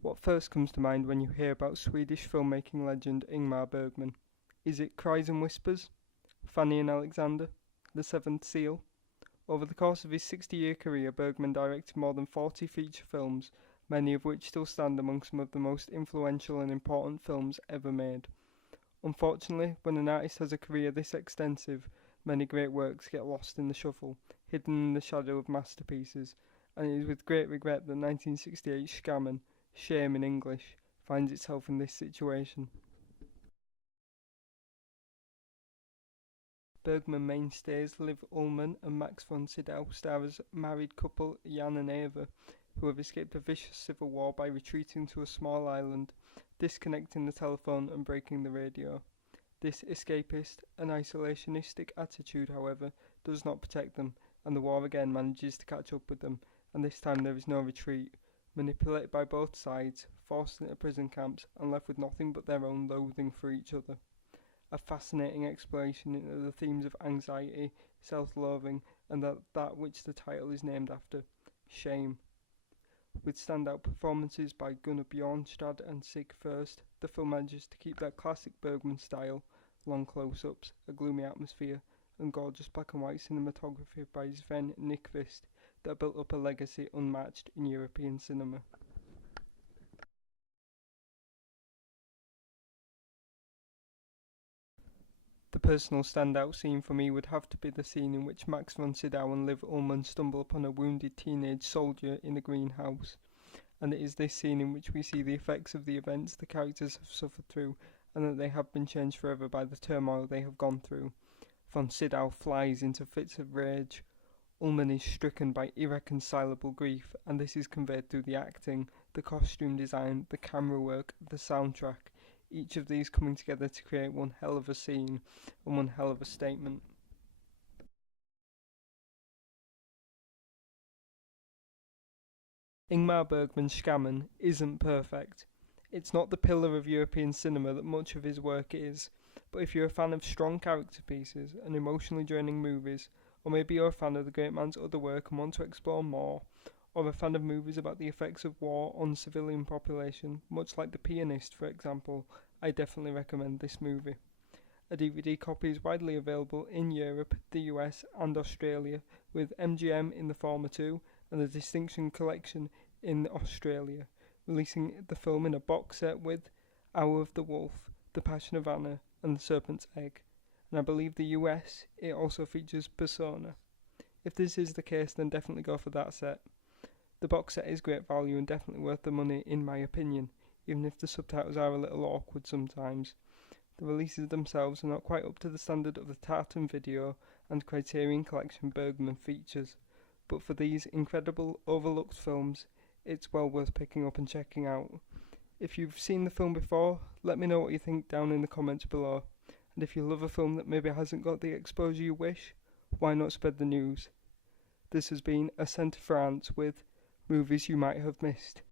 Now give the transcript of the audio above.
What first comes to mind when you hear about Swedish filmmaking legend Ingmar Bergman? Is it Cries and Whispers? Fanny and Alexander? The Seventh Seal? Over the course of his 60-year career, Bergman directed more than 40 feature films, many of which still stand among some of the most influential and important films ever made. Unfortunately, when an artist has a career this extensive, many great works get lost in the shuffle, hidden in the shadow of masterpieces, and it is with great regret that 1968 Skammen, Shame in English, finds itself in this situation. Bergman mainstays Liv Ullmann and Max von Sydow star as married couple Jan and Eva, who have escaped a vicious civil war by retreating to a small island, disconnecting the telephone and breaking the radio. This escapist and isolationistic attitude, however, does not protect them, and the war again manages to catch up with them, and this time there is no retreat. Manipulated by both sides, forced into prison camps, and left with nothing but their own loathing for each other. A fascinating exploration into the themes of anxiety, self-loathing, and that which the title is named after, shame. With standout performances by Gunnar Bjornstad and Sig Fürst, the film manages to keep that classic Bergman style, long close-ups, a gloomy atmosphere, and gorgeous black and white cinematography by Sven Nykvist that built up a legacy unmatched in European cinema. The personal standout scene for me would have to be the scene in which Max von Sydow and Liv Ullmann stumble upon a wounded teenage soldier in a greenhouse, and it is this scene in which we see the effects of the events the characters have suffered through, and that they have been changed forever by the turmoil they have gone through. Von Sydow flies into fits of rage. Ullmann is stricken by irreconcilable grief, and this is conveyed through the acting, the costume design, the camera work, the soundtrack, each of these coming together to create one hell of a scene and one hell of a statement. Ingmar Bergman's Skammen isn't perfect. It's not the pillar of European cinema that much of his work is, but if you're a fan of strong character pieces and emotionally draining movies, or maybe you're a fan of the great man's other work and want to explore more, or a fan of movies about the effects of war on civilian population, much like The Pianist for example, I definitely recommend this movie. A DVD copy is widely available in Europe, the US and Australia, with MGM in the former two and the Distinction Collection in Australia, releasing the film in a box set with Hour of the Wolf, The Passion of Anna and The Serpent's Egg, and I believe the US, it also features Persona. If this is the case, then definitely go for that set. The box set is great value and definitely worth the money in my opinion, even if the subtitles are a little awkward sometimes. The releases themselves are not quite up to the standard of the Tartan Video and Criterion Collection Bergman features, but for these incredible overlooked films, it's well worth picking up and checking out. If you've seen the film before, let me know what you think down in the comments below, and if you love a film that maybe hasn't got the exposure you wish, why not spread the news? This has been A Centre France with Movies You Might Have Missed.